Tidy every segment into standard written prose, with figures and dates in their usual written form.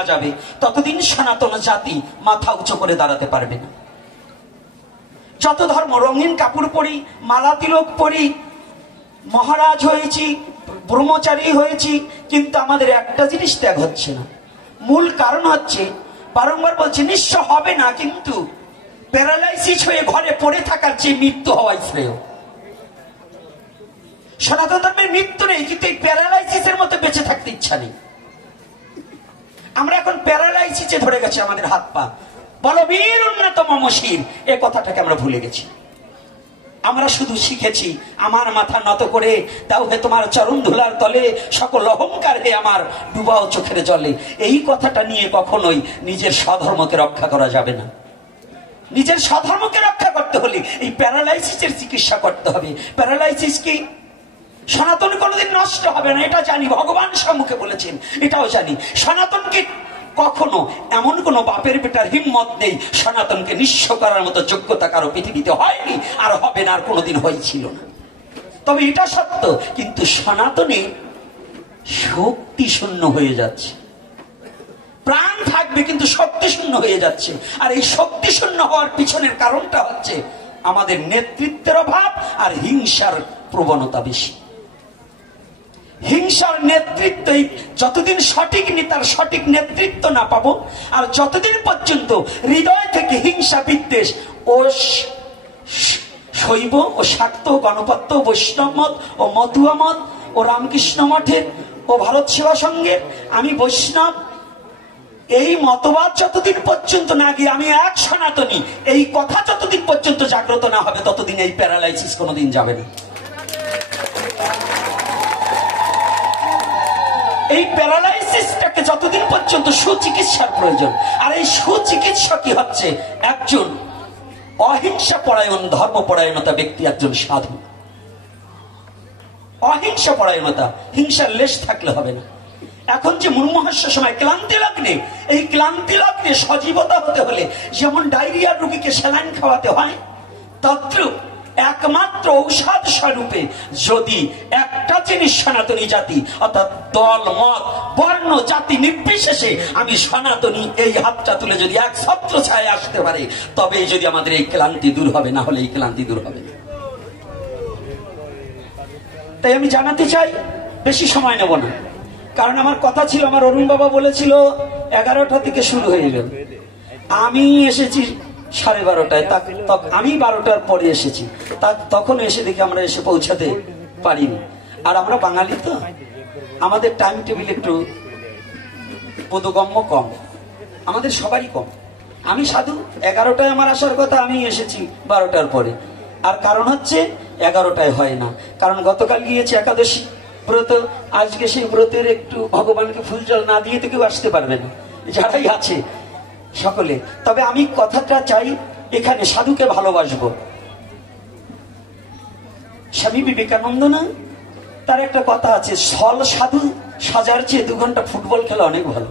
না যাবে ততদিন সনাতন জাতি মাথা উঁচু করে দাঁড়াতে পারবে না। যত ধর্ম, রঙিন কাপড় পরি, মালা তিলক পরি, মহারাজ হয়েছি, ব্রহ্মচারী হয়েছি, কিন্তু আমাদের একটা জিনিস ত্যাগ হচ্ছে না। মূল কারণ হচ্ছে, বারংবার বলছে, নিঃস্ব হবে না, কিন্তু প্যারালাইসিস হয়ে ঘরে পড়ে থাকার চেয়ে মৃত্যু হওয়াই শ্রেয়। সনাতন ধর্মের মৃত্যু নেই, কিন্তু এই প্যারালাইসিসের মতো বেঁচে থাকতে ইচ্ছা নেই। আমরা এখন প্যারালাইসিসে ধরে গেছে আমাদের হাত পা। বলো বীর উন্নত মম শির, এ কথাটাকে আমরা ভুলে গেছি। আমরা শুধু শিখেছি আমার মাথা নত করে দাও হে তোমার চরণ ধুলার তলে, সকল অহংকার হে আমার ডুবাও চোখের জলে। এই কথাটা নিয়ে কখনোই নিজের স্বধর্মকে রক্ষা করা যাবে না। নিজের স্বধর্মকে রক্ষা করতে হলে এই প্যারালাইসিসের চিকিৎসা করতে হবে। প্যারালাইসিস কি? সনাতন কোনোদিন নষ্ট হবে না, এটা জানি, ভগবান সম্মুখে বলেছেন, এটাও জানি। সনাতনকে কখনো এমন কোন বাপের বেটার হিম্মত নেই সনাতনকে নিঃস্ব করার মতো যোগ্যতা কারো পৃথিবীতে হয়নি, আর হবে না, আর কোনোদিন হয়েছিল না। তবে এটা সত্য, কিন্তু সনাতনে শক্তি শূন্য হয়ে যাচ্ছে। প্রাণ থাকবে কিন্তু শক্তি শূন্য হয়ে যাচ্ছে। আর এই শক্তি শূন্য হওয়ার পিছনের কারণটা হচ্ছে আমাদের নেতৃত্বের অভাব আর হিংসার প্রবণতা বেশি। হিংসার নেতৃত্ব, যতদিন সঠিক নেতার সঠিক নেতৃত্ব না পাবো, আর যতদিন পর্যন্ত হৃদয় থেকে হিংসা বিদ্বেষ ও শৈব ও শাক্ত গণপত্য বৈষ্ণব মত ও মতুয়া মত ও রামকৃষ্ণ মঠের ও ভারত সেবা সংঘের আমি বৈষ্ণব, এই মতবাদ যতদিন পর্যন্ত না গিয়ে আমি এক সনাতনী, এই কথা যতদিন পর্যন্ত জাগ্রত না হবে, ততদিন এই প্যারালাইসিস কোনোদিন যাবে না। এই প্যারালাইসিসটাকে যতদিন পর্যন্ত সুচিকিৎসার প্রয়োজন। আর এই সুচিকিৎসা কি হচ্ছে? একজন অহিংসা পরায়ণ ধর্মপরায়ণতা ব্যক্তি, একজন সাধু। অহিংসা পরায়ণতা, হিংসার লেশ থাকলে হবে না। এখন যে মুর্মুহাস্য সময় ক্লান্তি লগ্নে, এই ক্লান্তি লগ্নে সজীবতা হতে হলে যেমন ডায়রিয়ার রোগীকে স্যালাইন খাওয়াতে হয়, তদ্রূপ একমাত্র ঔষধ স্বরূপে যদি একটা জিনিস সনাতনী জাতি, অর্থাৎ দল মত বর্ণ জাতি নির্বিশেষে আমি সনাতনী এই হাতটা তুলে যদি এক ছত্র ছায় আসতে পারে, তবে যদি আমাদের এই ক্লান্তি দূর হবে, না হলে এই ক্লান্তি দূর হবে না। তাই আমি জানাতে চাই, বেশি সময় নেব না, কারণ আমার কথা ছিল, আমার অরুণ বাবা বলেছিল 11টা থেকে শুরু হয়ে যাবে। আমি এসেছি 12:30টায়, আমি 12টার পরে এসেছি, তখন এসে দেখি আমরা এসে পৌঁছাতে পারিনি। আর আমরা বাঙালি তো, আমাদের টাইম টেবিল একটু বোধগম্য কম, আমাদের সবারই কম। আমি সাধু, 11টায় আমার আসার কথা, আমি এসেছি 12টার পরে। আর কারণ হচ্ছে 11টায় হয় না, কারণ গতকাল গিয়েছে একাদশী ব্রত, আজকে সেই ব্রতের একটু ভগবানকে ফুল জল না দিয়ে তো কেউ আসতে পারবে না, যারাই আছে সকলে। তবে আমি কথাটা চাই, এখানে সাধুকে ভালোবাসবো। স্বামী বিবেকানন্দ না, তার একটা কথা আছে, ছল সাধু সাজার চেয়ে 2 ঘন্টা ফুটবল খেলা অনেক ভালো।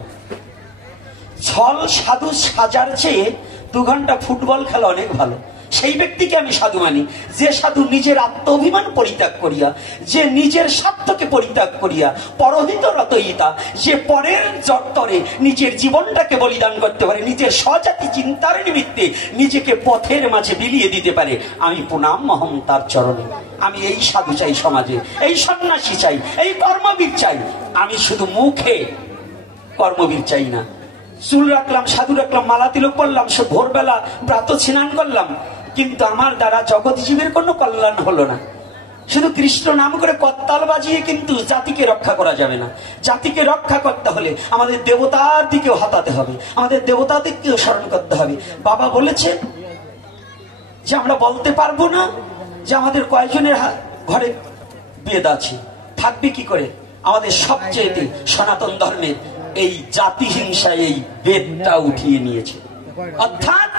ছল সাধু সাজার চেয়ে 2 ঘন্টা ফুটবল খেলা অনেক ভালো। সেই ব্যক্তিকে আমি সাধু মানি, যে সাধু নিজের আত্মাভিমান পরিত্যাগ করিয়া, যে নিজের স্বার্থকে পরিত্যাগ করিয়া পরহিত রতয়িতা, যে পরের জর্তরে নিজের জীবনটাকে বলিদান করতে পারে, নিজের স্বজাতি চিন্তার নিমিত্তে নিজেকে পথের মাঝে বিলিয়ে দিতে পারে। আমি প্রণাম মহম তার চরণে। আমি এই সাধু চাই সমাজে, এই সন্ন্যাসী চাই, এই কর্মবীর চাই। আমি শুধু মুখে কর্মবীর চাই না। চুল রাখলাম, সাধু রাখলাম, মালা তিলক পড়লাম, সে ভোরবেলা প্রাতঃ স্নান করলাম, কিন্তু আমার দ্বারা জগৎ জীবের কোনো কল্যাণ হলো না। শুধু কৃষ্ণ নাম করে করতাল বাজিয়ে কিন্তু জাতিকে রক্ষা করা যাবে না। জাতিকে রক্ষা করতে হলে আমাদের দেবতার দিকেও হাতাতে হবে, আমাদের দেবতাদেরকেও স্মরণ করতে হবে। বাবা বলেছেন যে আমরা বলতে পারবো না যে আমাদের কয়জনের ঘরে বেদ আছে, থাকবে কি করে? আমাদের সবচেয়ে সনাতন ধর্মের এই জাতি হিংসা এই বেদটা উঠিয়ে নিয়েছে। অর্থাৎ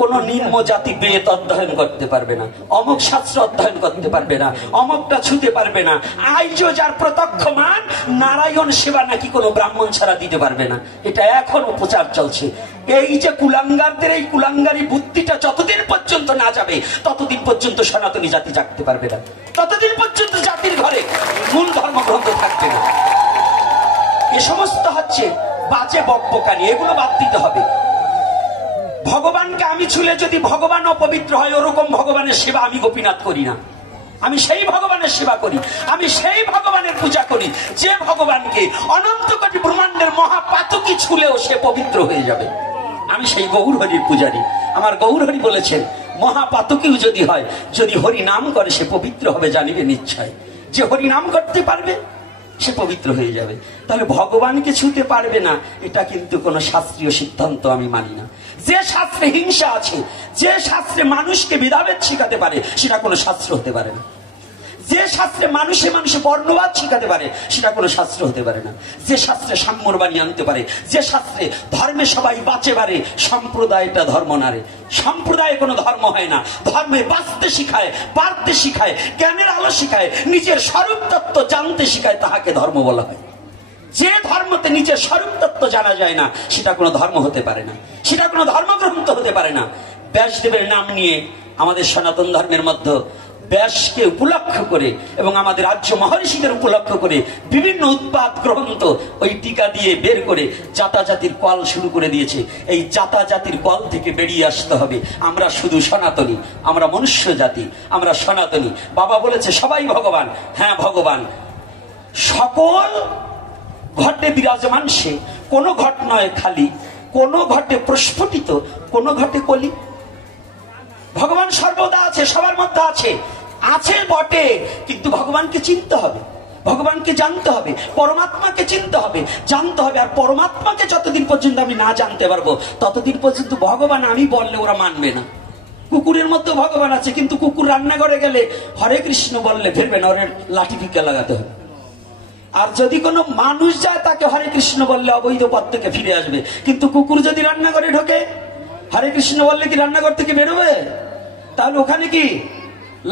কোন নিম্ন জাতি বেদ অধ্যয়ন করতে পারবে না, অমুক শাস্ত্র অধ্যয়ন করতে পারবে না, অমুকটা ছুতে পারবে না। আইজো যার প্রত্যক্ষ মান, নারায়ণ সেবা নাকি কোনো ব্রাহ্মণ ছাড়া দিতে পারবে না, এটা এখনো প্রচার চলছে। এই যে কুলাঙ্গারদের এই কুলাঙ্গারি বুদ্ধিটা যতদিন পর্যন্ত না যাবে, ততদিন পর্যন্ত সনাতনী জাতি জাগতে পারবে না, ততদিন পর্যন্ত জাতির ঘরে মূল ধর্মগ্রন্থ থাকবে না। এ সমস্ত হচ্ছে বাজে বকবকানি, এগুলো বাদ দিতে হবে। ভগবানকে আমি ছুলে যদি ভগবান অপবিত্র হয়, ওরকম ভগবানের সেবা আমি গোপীনাথ করি না। আমি সেই ভগবানের সেবা করি, আমি সেই ভগবানের পূজা করি যে ভগবানকে অনন্ত কোটি ব্রহ্মাণ্ডের মহাপাতকি ছুলেও সে পবিত্র হয়ে যাবে। আমি সেই গৌরহরির পূজারী। আমার গৌরহরি বলেছেন, মহাপাতকিও যদি হয়, যদি হরি নাম করে সে পবিত্র হবে, জানিবে নিশ্চয়। যে হরি নাম করতে পারবে সে পবিত্র হয়ে যাবে। তাহলে ভগবানকে ছুঁতে পারবে না, এটা কিন্তু কোনো শাস্ত্রীয় সিদ্ধান্ত আমি মানি না। যে শাস্ত্রে হিংসা আছে, যে শাস্ত্রে মানুষকে ভেদাভেদ শিখাতে পারে, সেটা কোনো শাস্ত্র হতে পারে না। যে শাস্ত্রে মানুষে মানুষে বর্ণবাদ শিখাতে পারে, সেটা কোনো শাস্ত্র হতে পারে না। যে শাস্ত্রে সাম্যর বাণী আনতে পারে, যে শাস্ত্রে ধর্মে সবাই বাঁচে পারে, সম্প্রদায়টা ধর্ম না রে। সম্প্রদায় কোনো ধর্ম হয় না। ধর্মে বাঁচতে শিখায়, পারতে শিখায়, জ্ঞানের আলো শিখায়, নিজের স্বরূপ তত্ত্ব জানতে শিখায়, তাহাকে ধর্ম বলা হয়। যে ধর্মতে নিজের স্বরূপ তত্ত্ব জানা যায় না, সেটা কোনো ধর্ম হতে পারে না, সেটা কোনো ধর্মগ্রন্থ হতে পারে না। ব্যাসদেবের নাম নিয়ে আমাদের সনাতন ধর্মের মধ্যে ব্যাসকে উপলক্ষ করে এবং আমাদের আর্য মহর্ষিদের উপলক্ষ করে বিভিন্ন উৎপাদ গ্রন্থ ওই টিকা দিয়ে বের করে জাতাজাতির কল শুরু করে দিয়েছে। এই জাতাজাতির কল থেকে বেরিয়ে আসতে হবে। আমরা শুধু সনাতনী, আমরা মনুষ্য জাতি, আমরা সনাতনী। বাবা বলেছে সবাই ভগবান। হ্যাঁ ভগবান, সকল ঘটে বিরাজমান সে, কোনো ঘট নয় খালি, কোনো ঘটে প্রস্ফুটিত, কোনো ঘটে কলি। ভগবান সর্বদা আছে, সবার মধ্যে আছে, আছে বটে, কিন্তু ভগবানকে চিনতে হবে, ভগবানকে জানতে হবে, পরমাত্মাকে চিনতে হবে, জানতে হবে। আর পরমাত্মাকে যতদিন পর্যন্ত আমি না জানতে পারবো, ততদিন পর্যন্ত ভগবান আমি বললে ওরা মানবে না। কুকুরের মধ্যে ভগবান আছে, কিন্তু কুকুর রান্নাঘরে গেলে হরে কৃষ্ণ বললে ফিরবে না, ওর লাঠি ভিক্ষা লাগাতে হবে। আর যদি কোনো মানুষ যায়, তাকে হরে কৃষ্ণ বললে অবৈধ পথ থেকে ফিরে আসবে। কিন্তু কুকুর যদি রান্নাঘরে ঢোকে, হরে কৃষ্ণ বললে কি রান্নাঘর থেকে বেরোবে? তাহলে ওখানে কি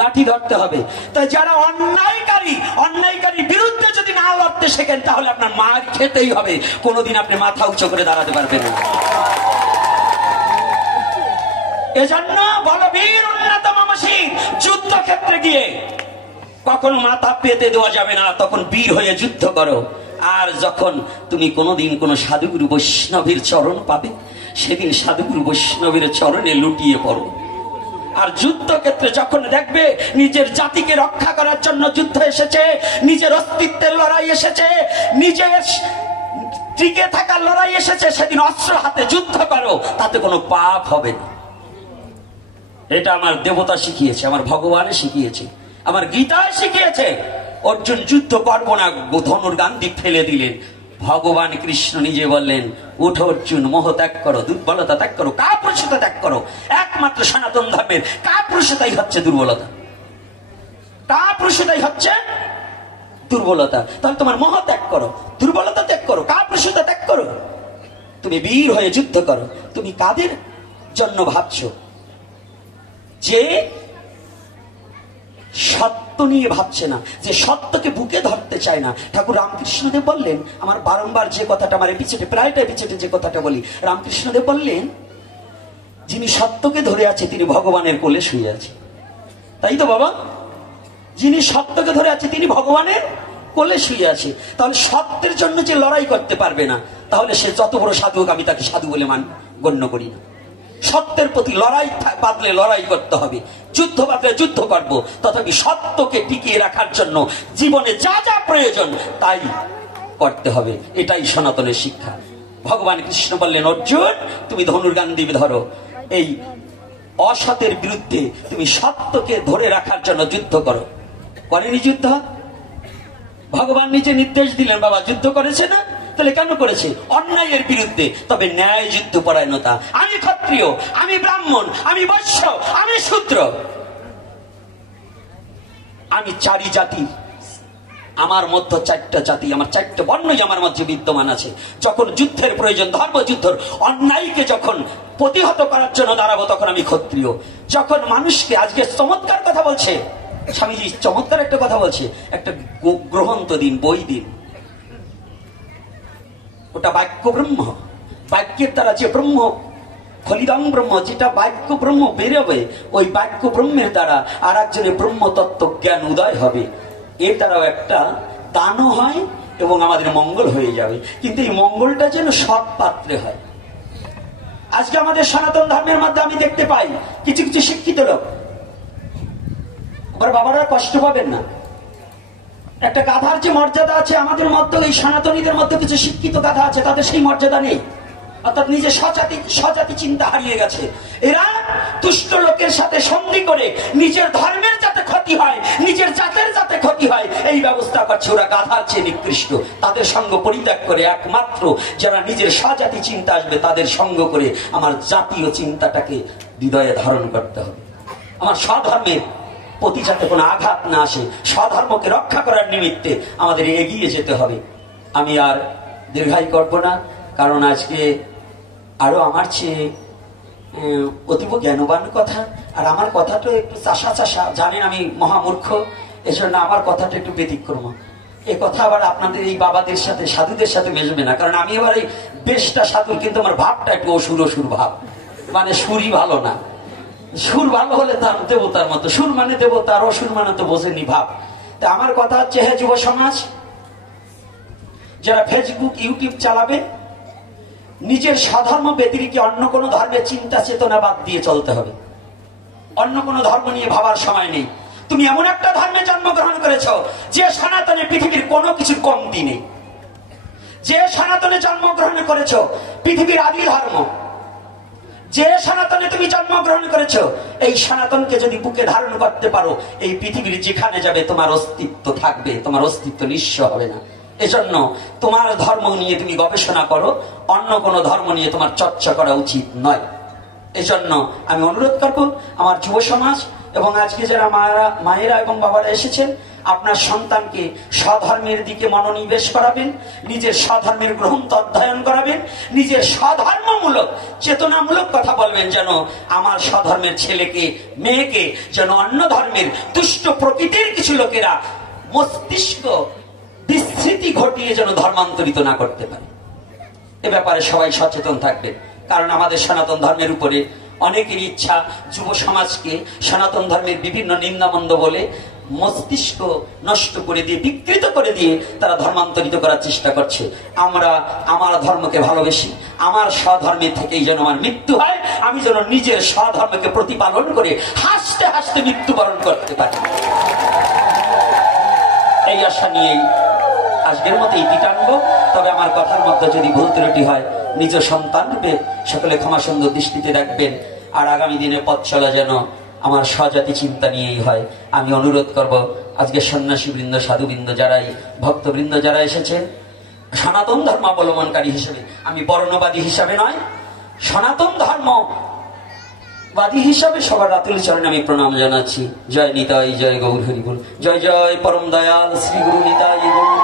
লাঠি ধরতে হবে। তাই যারা অন্যায়কারী, অন্যায়কারীর বিরুদ্ধে যদি না লড়তে শেখেন, তাহলে আপনার মার খেতেই হবে। কোনোদিন আপনি মাথা উঁচু করে দাঁড়াতে পারবেন না। এজন্য বলবীর উন্নতম মসীন, যুদ্ধক্ষেত্রে গিয়ে কখনো মাথা পেতে দেওয়া যাবে না, তখন বীর হয়ে যুদ্ধ করো। আর যখন তুমি কোনোদিন কোনো সাধুগুরু বৈষ্ণবের চরণ পাবে, সেদিন সাধুগুরু বৈষ্ণবের চরণে লুটিয়ে পড়ো। আর যুদ্ধক্ষেত্রে যখন দেখবে নিজের জাতিকে রক্ষা করার জন্য যুদ্ধ এসেছে, নিজের অস্তিত্বের লড়াই এসেছে, নিজের টিকে থাকার লড়াই এসেছে, সেদিন অস্ত্র হাতে যুদ্ধ করো, তাতে কোনো পাপ হবে না। এটা আমার দেবতা শিখিয়েছে, আমার ভগবানে শিখিয়েছে, আমার গীতায় শিখিয়েছে। অর্জুন যুদ্ধ করবো না, ধনুর গান্ধী ফেলে দিলেন। ভগবান কৃষ্ণ নিজে বললেন, উঠো অর্জুন, মোহ ত্যাগ করো, দুর্বলতা ত্যাগ করো, কাপুরুষতা ত্যাগ করো। একমাত্র সনাতন ধর্মের কাপুরুষতাই হচ্ছে দুর্বলতা, কাপুরুষতাই হচ্ছে দুর্বলতা। তাহলে তোমার মোহ ত্যাগ করো, দুর্বলতা ত্যাগ করো, কাপুরুষতা ত্যাগ করো, তুমি বীর হয়ে যুদ্ধ করো। তুমি কাদের জন্য ভাবছো? যে সত্য নিয়ে ভাবছে না, যে সত্যকে বুকে ধরতে চায় না। ঠাকুর রামকৃষ্ণদেব বললেন, আমার বারংবার যে কথাটা আমার পিছেটে, প্রায়টাই পিছেটে যে কথাটা বলি, রামকৃষ্ণদেব বললেন, যিনি সত্যকে ধরে আছে তিনি ভগবানের কোলে শুয়ে আছে। তাই তো বাবা, যিনি সত্যকে ধরে আছে তিনি ভগবানের কোলে শুয়ে আছে। তাহলে সত্যের জন্য যে লড়াই করতে পারবে না, তাহলে সে যত বড় সাধু হোক, আমি তাকে সাধু বলে গণ্য করি না। সত্যের প্রতি লড়াই বাঁধলে লড়াই করতে হবে, যুদ্ধ বাঁধলে যুদ্ধ করবো। তথাপি সত্যকে টিকিয়ে রাখার জন্য জীবনে যা যা প্রয়োজন তাই করতে হবে। এটাই সনাতনের শিক্ষা। ভগবান কৃষ্ণ বললেন, অর্জুন তুমি ধনুর গান্ধী ধরো, এই অসতের বিরুদ্ধে তুমি সত্যকে ধরে রাখার জন্য যুদ্ধ করো। করেনি যুদ্ধ? ভগবান নিজে নির্দেশ দিলেন, বাবা যুদ্ধ করেছে না? তাহলে কেন করেছে? অন্যায়ের বিরুদ্ধে। তবে ন্যায় যুদ্ধ পরায়ণতা। আমি ক্ষত্রিয়, আমি ব্রাহ্মণ, আমি বৈশ্য, আমি শূদ্র, আমি চারি জাতি, আমার মধ্যে চারটা জাতি, আমার চারটা বর্ণই আমার মধ্যে বিদ্যমান আছে। যখন যুদ্ধের প্রয়োজন, ধর্মযুদ্ধের, অন্যায়কে যখন প্রতিহত করার জন্য দাঁড়াবো, তখন আমি ক্ষত্রিয়। যখন মানুষকে, আজকে চমৎকার কথা বলছে স্বামীজি, চমৎকার একটা কথা বলছে, একটা গ্রন্থ দিন, বই দিন, ওটা বাক্য ব্রহ্ম, বাক্যের দ্বারা যে ব্রহ্ম, খলিদং ব্রহ্ম, যেটা বাক্য ব্রহ্ম বেরোবে, ওই বাক্য ব্রহ্মের দ্বারা আর একজনের ব্রহ্ম তত্ত্ব জ্ঞান উদয় হবে। এর দ্বারাও একটা দানও হয় এবং আমাদের মঙ্গল হয়ে যাবে। কিন্তু এই মঙ্গলটা যেন সৎ পাত্রে হয়। আজকে আমাদের সনাতন ধর্মের মধ্যে আমি দেখতে পাই কিছু কিছু শিক্ষিত লোক, আবার বাবারা কষ্ট পাবেন না, একটা গাধার যে মর্যাদা আছে আমাদের মধ্যে, এই সনাতনীদের মধ্যে কিছু শিক্ষিত গাধা আছে, তাদের সেই মর্যাদা নেই। অর্থাৎ নিজের স্বজাতি চিন্তা হারিয়ে গেছে। এরা দুষ্ট লোকের সাথে সন্ধি করে নিজের ধর্মের যাতে ক্ষতি হয়, নিজের জাতের যাতে ক্ষতি হয়, এই ব্যবস্থা করছে। ওরা গাধার চেয়ে নিকৃষ্ট। তাদের সঙ্গ পরিত্যাগ করে একমাত্র যারা নিজের স্বজাতি চিন্তা আসবে তাদের সঙ্গ করে আমার জাতীয় চিন্তাটাকে হৃদয়ে ধারণ করতে হবে। আমার স্বধর্মের প্রতি যাতে কোনো আঘাত না আসে, স্বধর্মকে রক্ষা করার নিমিত্তে আমাদের এগিয়ে যেতে হবে। আমি আর দীর্ঘায়ু করব না, কারণ আজকে আরো আমার চেয়ে অতীব জ্ঞানবান কথা, আর আমার কথাটা একটু চাষা চাষা, জানেন আমি মহামূর্খ, এজন্য আমার কথাটা একটু ব্যতিক্রম। এ কথা আবার আপনাদের এই বাবাদের সাথে সাধুদের সাথে মেশবে না, কারণ আমি এবার এই বেশটা সাধু, কিন্তু আমার ভাবটা একটু অসুর অসুর ভাব, মানে সুরই ভালো না। সুর ভালো হলে তার দেবতার মতো, সুর মানে দেবতার, অসুর মানে তো বোঝেনি ভাব। তা আমার কথা হচ্ছে, হে যুব সমাজ, যারা ফেসবুক ইউটিউব চালাবে, নিজের স্বধর্ম ব্যতিরিক্ত অন্য কোন ধর্মের চিন্তা চেতনা বাদ দিয়ে চলতে হবে। অন্য কোন ধর্ম নিয়ে ভাবার সময় নেই। তুমি এমন একটা ধর্মে জন্মগ্রহণ করেছ যে সনাতনে পৃথিবীর কোনো কিছুর কমতি নেই। যে সনাতনে জন্মগ্রহণ করেছ পৃথিবীর আদি ধর্ম, যে সনাতনে তুমি জন্মগ্রহণ করেছ, এই সনাতনকে যদি বুকে ধারণ করতে পারো, এই পৃথিবীর যেখানে যাবে তোমার অস্তিত্ব থাকবে, তোমার অস্তিত্ব নিঃস্ব হবে না। এজন্য তোমার ধর্ম নিয়ে তুমি গবেষণা করো, অন্য কোন ধর্ম নিয়ে তোমার চর্চা করা উচিত নয়। এজন্য আমি অনুরোধ করব আমার যুব সমাজ এবং আজকে যারা মায়েরা এবং বাবারা এসেছেন, আপনার সন্তানকে স্বধর্মের দিকে মনোনিবেশ করাবেন, নিজের স্বধর্মের গ্রন্থ অধ্যয়ন করাবেন, নিজের স্বধর্মমূলক চেতনামূলক কথা বলবেন, যেন আমার স্বধর্মের ছেলেকে মেয়েকে যেন অন্য ধর্মের দুষ্ট প্রকৃতির কিছু লোকেরা মস্তিষ্ক বিস্মৃতি ঘটিয়ে যেন ধর্মান্তরিত না করতে পারে। এ ব্যাপারে সবাই সচেতন থাকবেন, কারণ আমাদের সনাতন ধর্মের উপরে অনেকের ইচ্ছা যুব সমাজকে সনাতন ধর্মের বিভিন্ন নিন্দামন্দ বলে মস্তিষ্ক নষ্ট করে দিয়ে, বিকৃত করে দিয়ে তারা ধর্মান্তরিত করার চেষ্টা করছে। আমরা আমার ধর্মকে ভালোবেসি, আমার স্বধর্মে থেকেই যেন আমার মৃত্যু হয়, আমি যেন নিজের স্বধর্মকে প্রতিপালন করে হাসতে হাসতে মৃত্যুবরণ করতে পারি, এই আশা নিয়েই আজকের মতো ইতি টানবো। তবে আমার কথার মধ্যে যদি ভুল ত্রুটি হয়, নিজ সন্তান রূপে সকলে ক্ষমা সুন্দর দৃষ্টিতে রাখবেন। আর আগামী দিনে পথ চলা যেন আমার স্বজাতি চিন্তা নিয়েই হয়। আমি অনুরোধ করব আজকে সন্ন্যাসী বৃন্দ, সাধুবৃন্দ, যারাই ভক্তবৃন্দ যারা এসেছেন, সনাতন ধর্মাবলম্বনকারী হিসেবে, আমি বর্ণবাদী হিসাবে নয়, সনাতন ধর্মবাদী হিসাবে সবার রাতুল চরণে আমি প্রণাম জানাচ্ছি। জয় নিতাই, জয় গৌর হরি বল, জয় জয় পরম দয়াল শ্রী গুরু নিতাই গৌর।